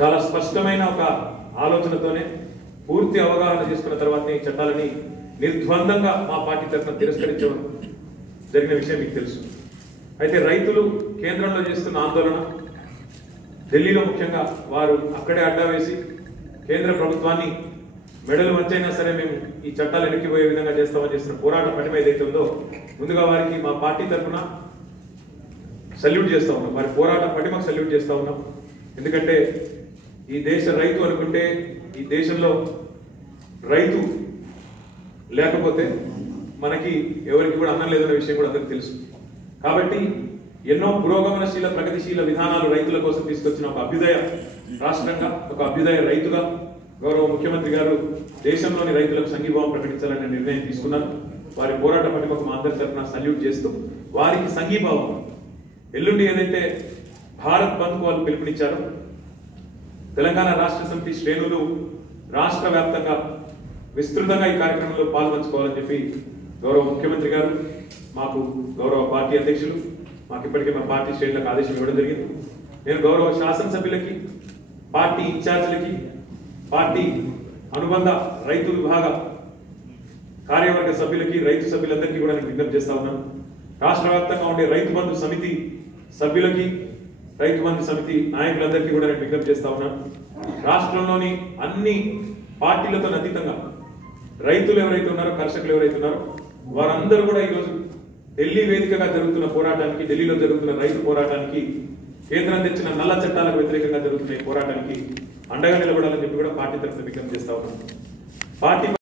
చాలా స్పష్టమైన ఒక ఆలోచనతోనే పూర్తి అవగాహన చేసుకున్న తర్వాత ఈ చట్టాలని నిర్ద్వందంగా మా పార్టీ తరఫున తిరస్కరించడం జరిగిన విషయం మీకు తెలుసు. అయితే రైతులు కేంద్రంలో చేస్తున్న ఆందోళన, ఢిల్లీలో ముఖ్యంగా వారు అక్కడే అడ్డా వేసి కేంద్ర ప్రభుత్వాన్ని మెడలు వంచైనా సరే మేము ఈ చట్టాలు వెనక్కిపోయే విధంగా చేస్తామని చేస్తున్న పోరాట పటిమ ఏదైతే ఉందో, ముందుగా వారికి మా పార్టీ తరఫున సల్యూట్ చేస్తా ఉన్నాం. వారి పోరాట పటిమకు సల్యూట్ చేస్తా ఉన్నాం. ఎందుకంటే ఈ దేశ రైతు అనుకుంటే, ఈ దేశంలో రైతు లేకపోతే మనకి ఎవరికి కూడా అన్నం లేదన్న విషయం కూడా అందరికీ తెలుసు. కాబట్టి ఎన్నో పురోగమనశీల ప్రగతిశీల విధానాలు రైతుల కోసం తీసుకొచ్చిన ఒక అభ్యుదయ రాష్ట్రంగా, ఒక అభ్యుదయ రైతుగా గౌరవ ముఖ్యమంత్రి గారు దేశంలోని రైతులకు సంఘీభావం ప్రకటించాలనే నిర్ణయం తీసుకున్నారు. వారి పోరాట పటిమకు మా అందరి తరఫున సల్యూట్ చేస్తూ వారికి సంఘీభావం, ఎల్లుండి ఏదైతే భారత్ బంద్ వాళ్ళు పిలుపునిచ్చారో, తెలంగాణ రాష్ట్ర సమితి శ్రేణులు రాష్ట్ర వ్యాప్తంగా విస్తృతంగా ఈ కార్యక్రమంలో పాల్పంచుకోవాలని చెప్పి గౌరవ ముఖ్యమంత్రి గారు మాకు, గౌరవ పార్టీ అధ్యక్షులు మాకు ఇప్పటికే మా పార్టీ శ్రేణులకు ఆదేశం ఇవ్వడం జరిగింది. నేను గౌరవ శాసనసభ్యులకి, పార్టీ ఇన్ఛార్జీలకి, పార్టీ అనుబంధ రైతు విభాగ కార్యవర్గ సభ్యులకి, రైతు సభ్యులందరికీ కూడా నేను విజ్ఞప్తి చేస్తా ఉన్నాను. రాష్ట్ర వ్యాప్తంగా ఉండే రైతు బంధు సమితి సభ్యులకి, రైతు బంధు సమితి నాయకులందరికీ కూడా నేను విజ్ఞప్తి చేస్తా ఉన్నాను. రాష్ట్రంలోని అన్ని పార్టీలతో అతీతంగా రైతులు ఎవరైతే ఉన్నారో, కర్షకులు ఎవరైతే ఉన్నారో వారందరూ కూడా ఈరోజు ఢిల్లీ వేదికగా జరుగుతున్న పోరాటానికి, ఢిల్లీలో జరుగుతున్న రైతు పోరాటానికి, కేంద్రం తెచ్చిన నల్ల చట్టాలకు వ్యతిరేకంగా జరుగుతున్న ఈ పోరాటానికి అండగా నిలబడాలని చెప్పి కూడా పార్టీ తరఫున విజ్ఞప్తి చేస్తా ఉన్నాను. పార్టీ